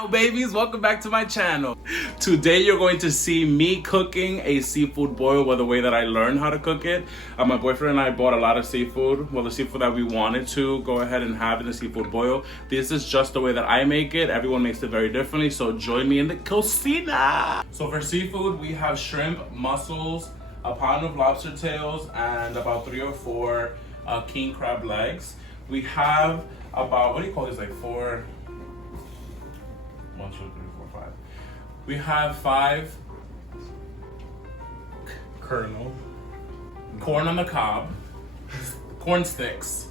Wow, babies, welcome back to my channel. Today you're going to see me cooking a seafood boil, well, the way that I learned how to cook it. My boyfriend and I bought a lot of seafood. Well, the seafood that we wanted to go ahead and have in the seafood boil. This is just the way that I make it. Everyone makes it very differently, so join me in the cocina. So for seafood, we have shrimp, mussels, a pound of lobster tails, and about 3 or 4 king crab legs. We have about, what do you call these, like 4, 1, 2, 3, 4, 5. We have 5 kernel, corn on the cob, corn sticks,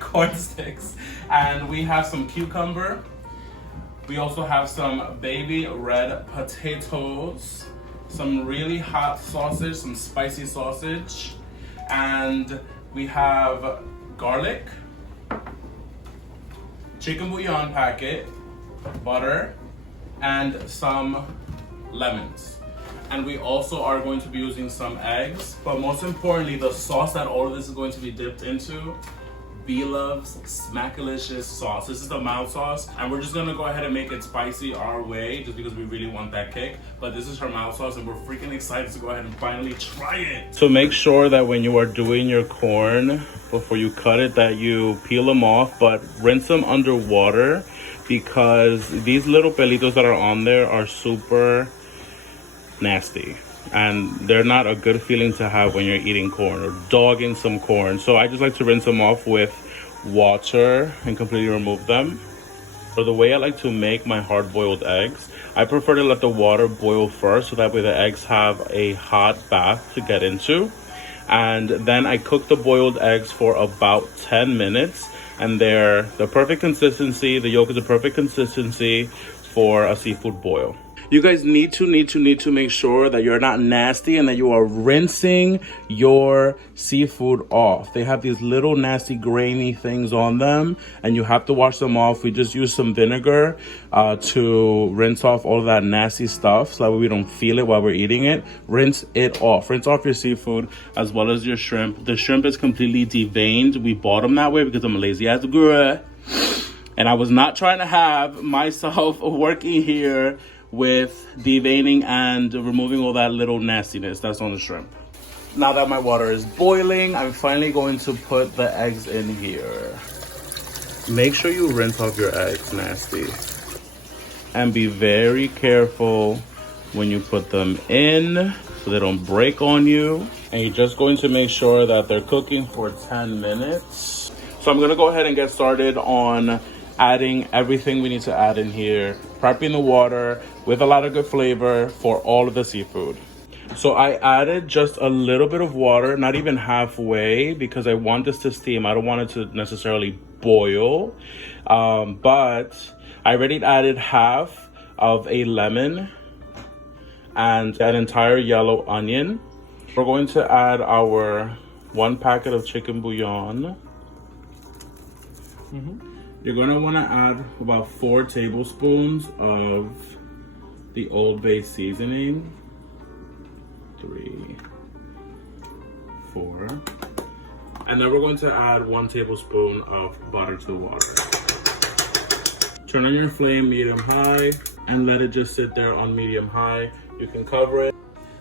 corn sticks, and we have some cucumber. We also have some baby red potatoes, some really hot sausage, some spicy sausage, and we have garlic, chicken bouillon packet, butter, and some lemons. And we also are going to be using some eggs, but most importantly, the sauce that all of this is going to be dipped into, Blove'S Smackalicious sauce. This is the mild sauce, and we're just gonna go ahead and make it spicy our way, just because we really want that kick. But this is her mild sauce, and we're freaking excited to go ahead and finally try it. So make sure that when you are doing your corn, before you cut it, that you peel them off, but rinse them under water, because these little pelitos that are on there are super nasty. And they're not a good feeling to have when you're eating corn or dogging some corn. So I just like to rinse them off with water and completely remove them. So the way I like to make my hard-boiled eggs, I prefer to let the water boil first, so that way the eggs have a hot bath to get into. And then I cook the boiled eggs for about 10 minutes. And they're the perfect consistency. The yolk is the perfect consistency for a seafood boil. You guys need to make sure that you're not nasty and that you are rinsing your seafood off. They have these little nasty grainy things on them, and you have to wash them off. We just use some vinegar to rinse off all of that nasty stuff, so that way we don't feel it while we're eating it. Rinse it off. Rinse off your seafood as well as your shrimp. The shrimp is completely deveined. We bought them that way because I'm a lazy ass girl, and I was not trying to have myself working here with deveining and removing all that little nastiness that's on the shrimp. Now that my water is boiling, I'm finally going to put the eggs in here. Make sure you rinse off your eggs, nasty. And be very careful when you put them in so they don't break on you. And you're just going to make sure that they're cooking for 10 minutes. So I'm gonna go ahead and get started on adding everything we need to add in here, prepping the water with a lot of good flavor for all of the seafood. So I added just a little bit of water, not even halfway, because I want this to steam. I don't want it to necessarily boil, but I already added half of a lemon and an entire yellow onion. We're going to add our 1 packet of chicken bouillon. You're gonna wanna add about 4 tablespoons of the Old Bay seasoning. 3, 4. And then we're going to add 1 tablespoon of butter to the water. Turn on your flame medium-high and let it just sit there on medium-high. You can cover it.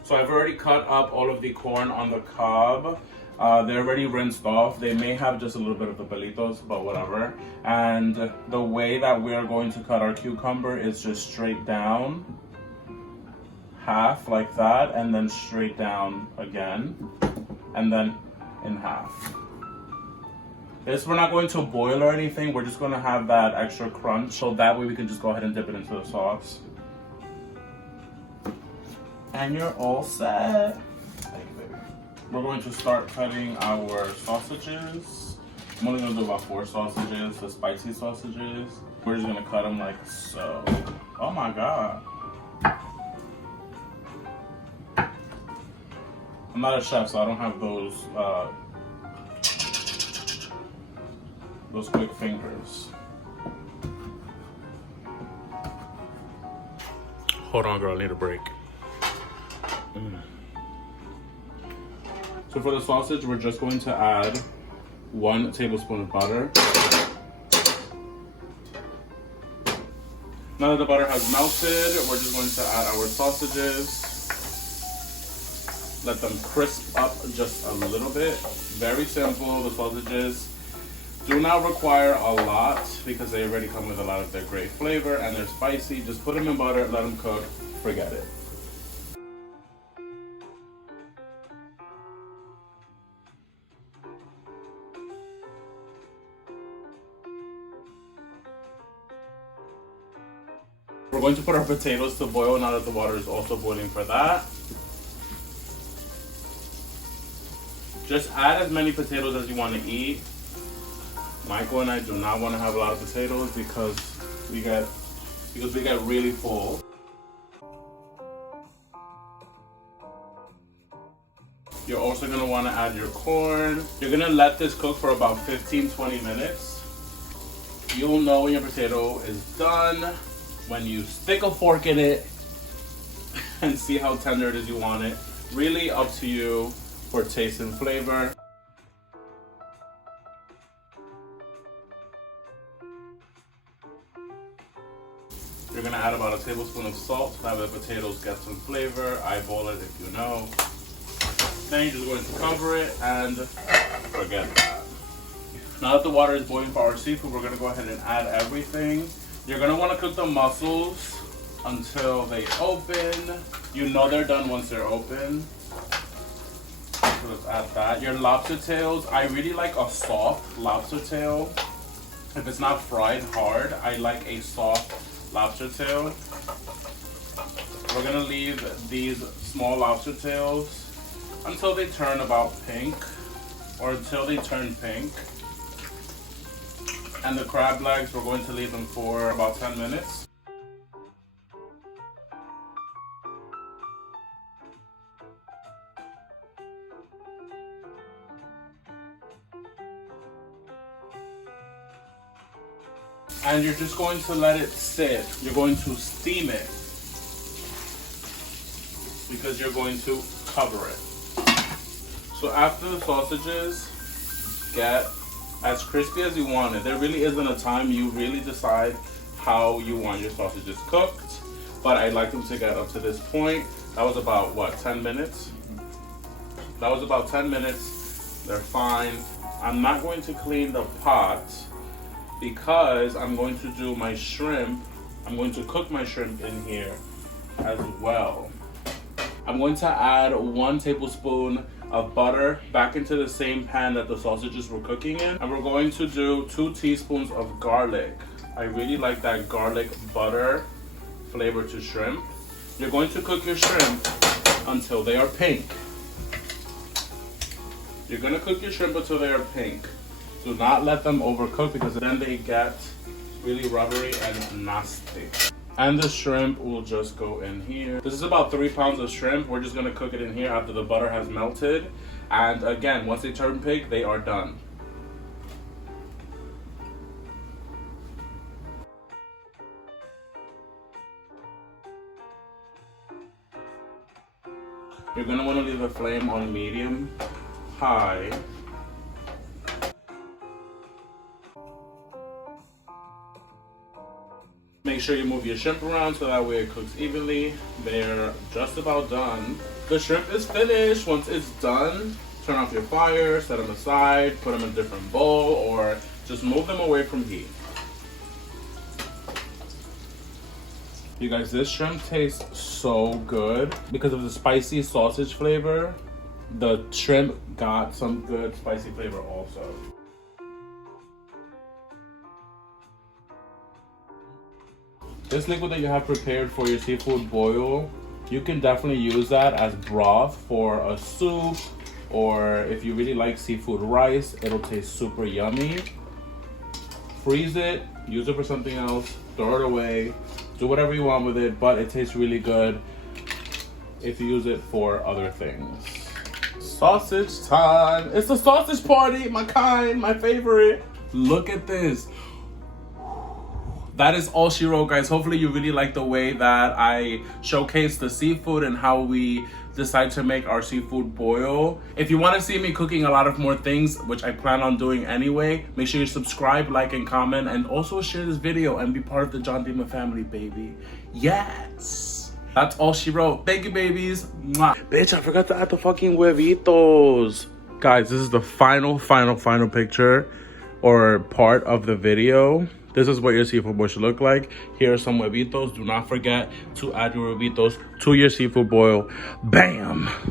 So I've already cut up all of the corn on the cob. They're already rinsed off. They may have just a little bit of the pelitos, but whatever. And the way that we're going to cut our cucumber is just straight down, half like that, and then straight down again, and then in half. This, we're not going to boil or anything. We're just going to have that extra crunch, so that way we can just go ahead and dip it into the sauce. And you're all set. We're going to start cutting our sausages. I'm only gonna do about 4 sausages, the spicy sausages. We're just gonna cut them like so. Oh my God. I'm not a chef, so I don't have those quick fingers. Hold on, girl, I need a break. So for the sausage, we're just going to add 1 tablespoon of butter. Now that the butter has melted, we're just going to add our sausages. Let them crisp up just a little bit. Very simple. The sausages do not require a lot because they already come with a lot of their great flavor and they're spicy. Just put them in butter, let them cook, forget it. We're going to put our potatoes to boil now that the water is also boiling for that. Just add as many potatoes as you want to eat. Michael and I do not want to have a lot of potatoes because we get really full. You're also going to want to add your corn. You're going to let this cook for about 15-20 minutes. You'll know when your potato is done when you stick a fork in it and see how tender it is you want it. Really up to you for taste and flavor. You're gonna add about a tablespoon of salt so that the potatoes get some flavor. Eyeball it if you know. Then you're just going to cover it and forget that. Now that the water is boiling for our seafood, we're gonna go ahead and add everything. You're gonna wanna cook the mussels until they open. You know they're done once they're open. So let's add that. Your lobster tails, I really like a soft lobster tail. If it's not fried hard, I like a soft lobster tail. We're gonna leave these small lobster tails until they turn about pink, or until they turn pink. And the crab legs, we're going to leave them for about 10 minutes. And you're just going to let it sit. You're going to steam it because you're going to cover it. So after the sausages get as crispy as you want it, there really isn't a time. You really decide how you want your sausages cooked, but I like them to get up to this point. That was about, what, 10 minutes? That was about 10 minutes. They're fine. I'm not going to clean the pot because I'm going to do my shrimp. I'm going to cook my shrimp in here as well. I'm going to add 1 tablespoon of butter back into the same pan that the sausages were cooking in. And we're going to do 2 teaspoons of garlic. I really like that garlic butter flavor to shrimp. You're going to cook your shrimp until they are pink. You're gonna cook your shrimp until they are pink. Do not let them overcook because then they get really rubbery and nasty. And the shrimp will just go in here. This is about 3 pounds of shrimp. We're just gonna cook it in here after the butter has melted. And again, once they turn pink, they are done. You're gonna wanna leave the flame on medium high. Make sure you move your shrimp around so that way it cooks evenly. They're just about done. The shrimp is finished. Once it's done, turn off your fire, set them aside, put them in a different bowl, or just move them away from heat. You guys, this shrimp tastes so good because of the spicy sausage flavor. The shrimp got some good spicy flavor also. This liquid that you have prepared for your seafood boil, you can definitely use that as broth for a soup, or if you really like seafood rice, it'll taste super yummy. Freeze it, use it for something else, throw it away, do whatever you want with it, but it tastes really good if you use it for other things. Sausage time. It's a sausage party, my kind, my favorite. Look at this. That is all she wrote, guys. Hopefully you really like the way that I showcased the seafood and how we decide to make our seafood boil. If you want to see me cooking a lot of more things, which I plan on doing anyway, make sure you subscribe, like, and comment, and also share this video and be part of the Juhdeema family, baby. Yes. That's all she wrote. Thank you, babies. Mwah. Bitch, I forgot to add the fucking huevitos. Guys, this is the final picture or part of the video. This is what your seafood boil should look like. Here are some huevitos. Do not forget to add your huevitos to your seafood boil. Bam!